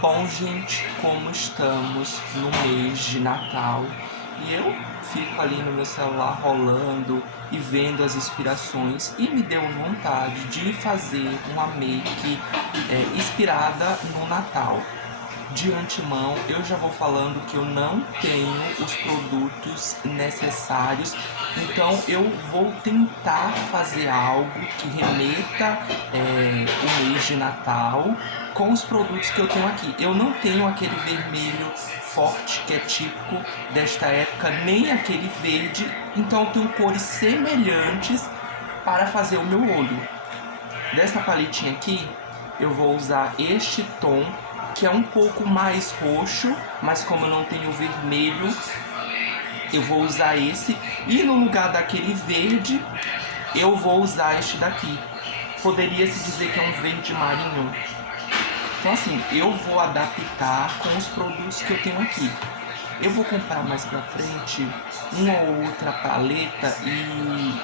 Bom, gente, como estamos no mês de Natal e eu fico ali no meu celular rolando e vendo as inspirações e me deu vontade de fazer uma make inspirada no Natal. De antemão, eu já vou falando que eu não tenho os produtos necessários, então eu vou tentar fazer algo que remeta o mês de Natal com os produtos que eu tenho aqui. Eu não tenho aquele vermelho forte que é típico desta época, nem aquele verde, então eu tenho cores semelhantes para fazer o meu olho. Dessa paletinha aqui, eu vou usar este tom, que é um pouco mais roxo, mas como eu não tenho vermelho, eu vou usar esse. E no lugar daquele verde, eu vou usar este daqui. Poderia-se dizer que é um verde marinho. Então assim, eu vou adaptar com os produtos que eu tenho aqui. Eu vou comprar mais pra frente uma ou outra paleta e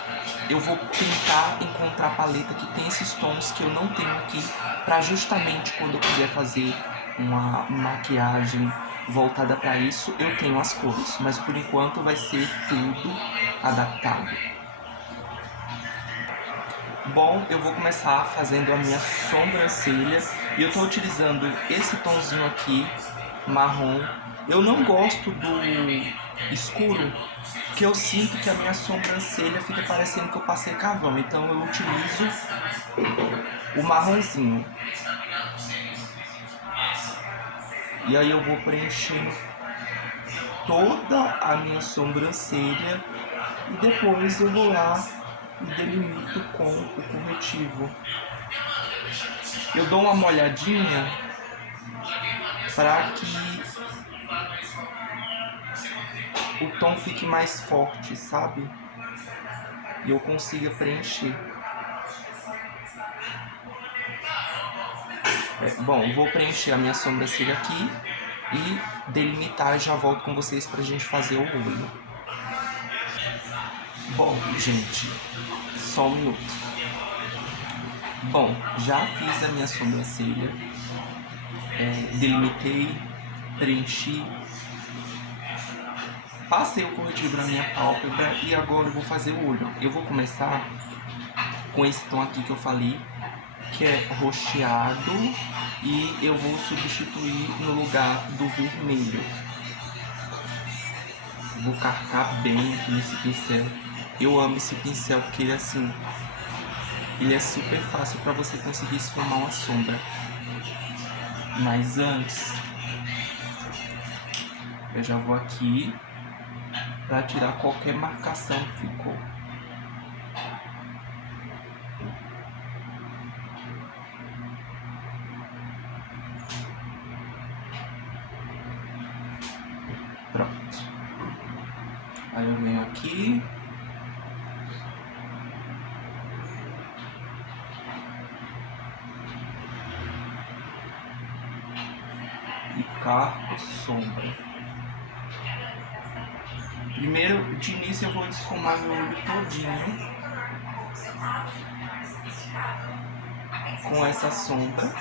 eu vou tentar encontrar a paleta que tem esses tons que eu não tenho aqui, para justamente quando eu quiser fazer uma maquiagem voltada para isso, eu tenho as cores, mas por enquanto vai ser tudo adaptado. Bom, eu vou começar fazendo a minha sobrancelha e eu estou utilizando esse tomzinho aqui, marrom. Eu não gosto do escuro, que eu sinto que a minha sobrancelha fica parecendo que eu passei carvão, então eu utilizo o marronzinho. E aí eu vou preenchendo toda a minha sobrancelha e depois eu vou lá e delimito com o corretivo. Eu dou uma molhadinha para que o tom fique mais forte, sabe? E eu consiga preencher. Bom, vou preencher a minha sobrancelha aqui e delimitar e já volto com vocês pra gente fazer o olho. Bom, gente, só um minuto. Bom, já fiz a minha sobrancelha, delimitei, preenchi, passei o corretivo na minha pálpebra e agora eu vou fazer o olho. Eu vou começar com esse tom aqui que eu falei, que é roxeado, e eu vou substituir no lugar do vermelho. Vou carcar bem aqui nesse pincel. Eu amo esse pincel porque ele é assim, ele é super fácil para você conseguir esfumar uma sombra. Mas antes, eu já vou aqui para tirar qualquer marcação que ficou. Pronto. Aí eu venho aqui. E carco sombra. Primeiro, de início eu vou esfumar meu olho todinho com essa sombra.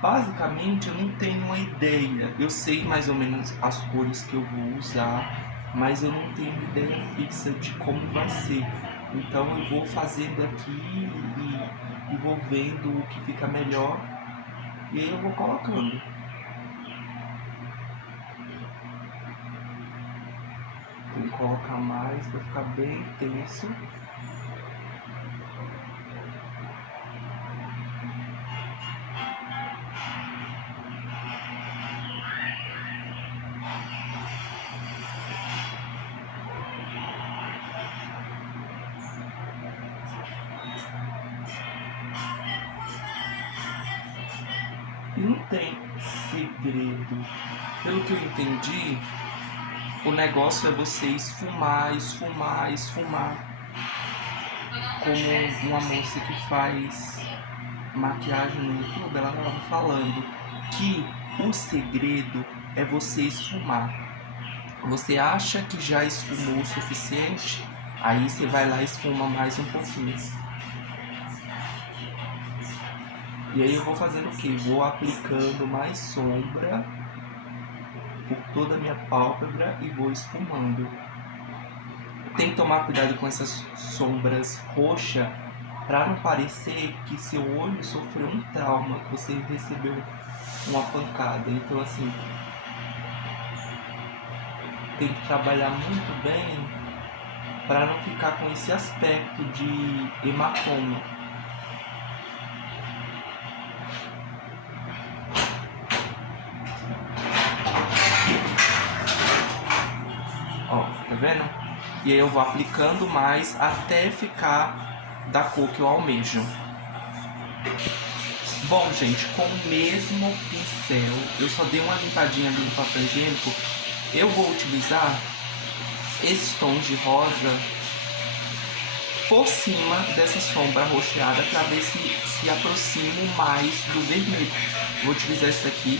Basicamente eu não tenho uma ideia, eu sei mais ou menos as cores que eu vou usar, mas eu não tenho ideia fixa de como vai ser. Então eu vou fazendo aqui e vou vendo o que fica melhor e aí eu vou colocando. Tem que colocar mais para ficar bem intenso. E não tem segredo. Pelo que eu entendi, o negócio é você esfumar, esfumar, esfumar. Como uma moça que faz maquiagem no YouTube, ela estava falando que o segredo é você esfumar. Você acha que já esfumou o suficiente, aí você vai lá e esfuma mais um pouquinho. E aí eu vou fazendo o que? Vou aplicando mais sombra por toda a minha pálpebra e vou esfumando. Tem que tomar cuidado com essas sombras roxas para não parecer que seu olho sofreu um trauma, que você recebeu uma pancada. Então assim, tem que trabalhar muito bem para não ficar com esse aspecto de hematoma. Ó, tá vendo? E aí eu vou aplicando mais até ficar da cor que eu almejo. Bom, gente, com o mesmo pincel, eu só dei uma limpadinha ali no papel higiênico. Eu vou utilizar esses tons de rosa por cima dessa sombra roxeada para ver se aproximo mais do vermelho. Vou utilizar esse aqui.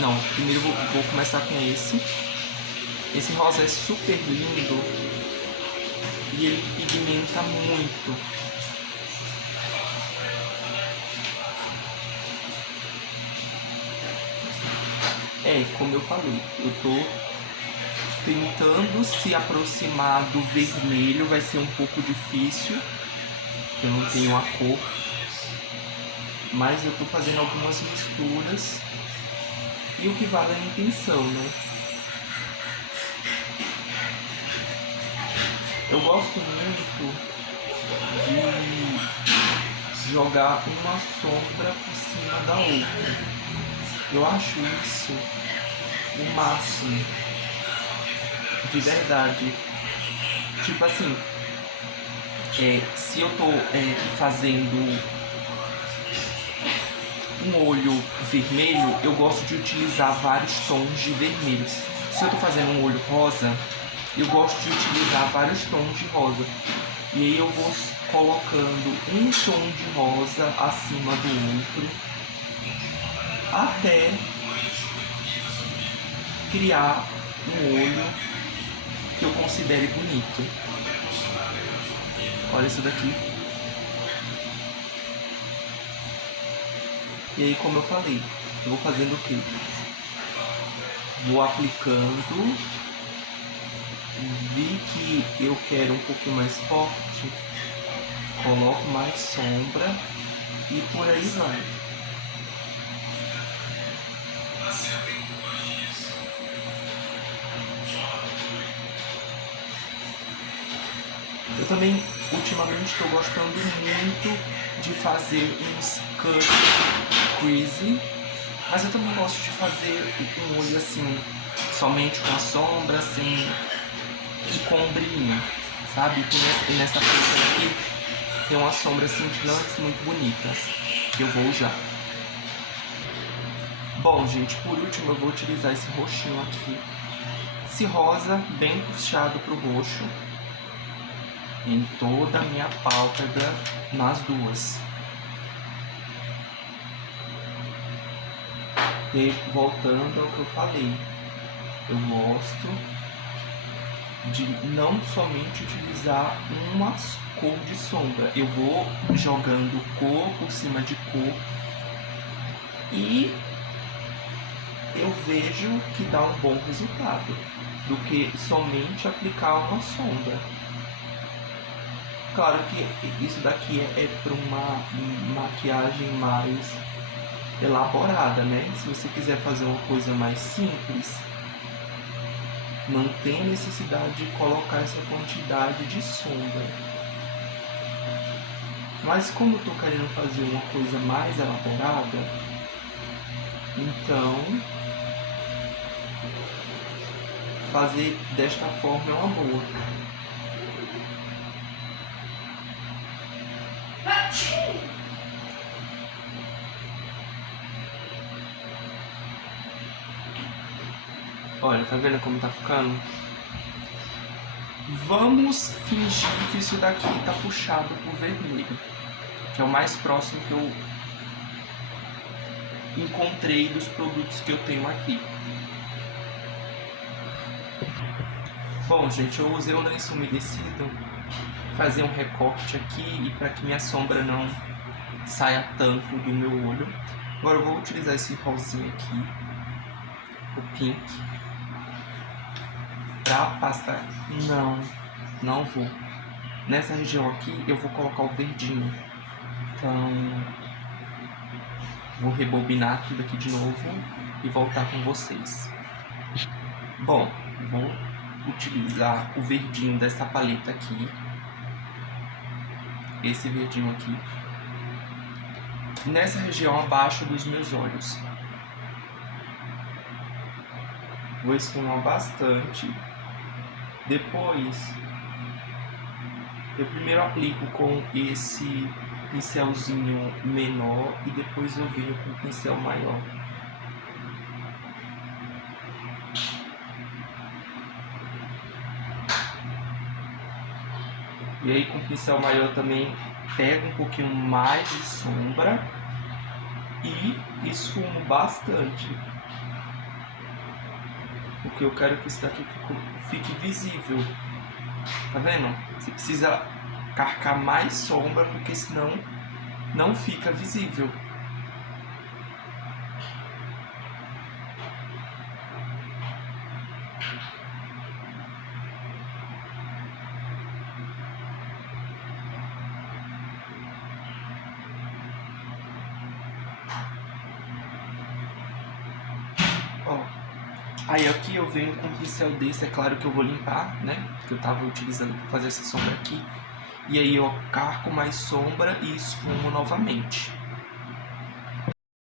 Não, primeiro vou começar com esse. Esse rosa é super lindo e ele pigmenta muito. Como eu falei, eu tô tentando se aproximar do vermelho, vai ser um pouco difícil, eu não tenho a cor, mas eu tô fazendo algumas misturas e o que vale é a intenção, né? Eu gosto muito de jogar uma sombra por cima da outra. Eu acho isso o máximo. De verdade. Tipo assim, se eu tô fazendo um olho vermelho, eu gosto de utilizar vários tons de vermelho. Se eu tô fazendo um olho rosa, eu gosto de utilizar vários tons de rosa. E aí eu vou colocando um tom de rosa acima do outro, até criar um olho que eu considere bonito. Olha isso daqui. E aí, como eu falei, eu vou fazendo o quê? Vou aplicando. Vi que eu quero um pouquinho mais forte, coloco mais sombra e por aí vai. Eu também, ultimamente, estou gostando muito de fazer uns cut crease, mas eu também gosto de fazer um olho assim, somente com a sombra, assim, e com um brilhinho, sabe? E nessa peça aqui tem umas sombras cintilantes muito bonitas que eu vou usar. Bom, gente, por último eu vou utilizar esse roxinho aqui. Esse rosa bem puxado pro roxo em toda a minha pálpebra, nas duas. E aí, voltando ao que eu falei, eu gosto de não somente utilizar uma cor de sombra, eu vou jogando cor por cima de cor e eu vejo que dá um bom resultado do que somente aplicar uma sombra. Claro que isso daqui é para uma maquiagem mais elaborada, né? Se você quiser fazer uma coisa mais simples, não tem necessidade de colocar essa quantidade de sombra. Mas como eu tô querendo fazer uma coisa mais elaborada, então fazer desta forma é uma boa. Olha, tá vendo como tá ficando? Vamos fingir que isso daqui tá puxado pro vermelho, que é o mais próximo que eu encontrei dos produtos que eu tenho aqui. Bom, gente, eu usei o lenço umedecido, fazer um recorte aqui e para que minha sombra não saia tanto do meu olho. Agora eu vou utilizar esse rosinha aqui, o pink, pra passar. Não vou. Nessa região aqui eu vou colocar o verdinho. Então vou rebobinar tudo aqui de novo e voltar com vocês. Bom, vou utilizar o verdinho dessa paleta aqui. Esse verdinho aqui. Nessa região abaixo dos meus olhos. Vou esfumar bastante. Depois, eu primeiro aplico com esse pincelzinho menor e depois eu venho com o pincel maior. E aí com o pincel maior também pego um pouquinho mais de sombra e esfumo bastante. Porque eu quero que isso daqui fique visível. Tá vendo? Você precisa carcar mais sombra, porque senão não fica visível. Ó, aí aqui eu venho com um pincel desse, é claro que eu vou limpar, né? Que eu tava utilizando para fazer essa sombra aqui. E aí eu carco mais sombra e esfumo novamente.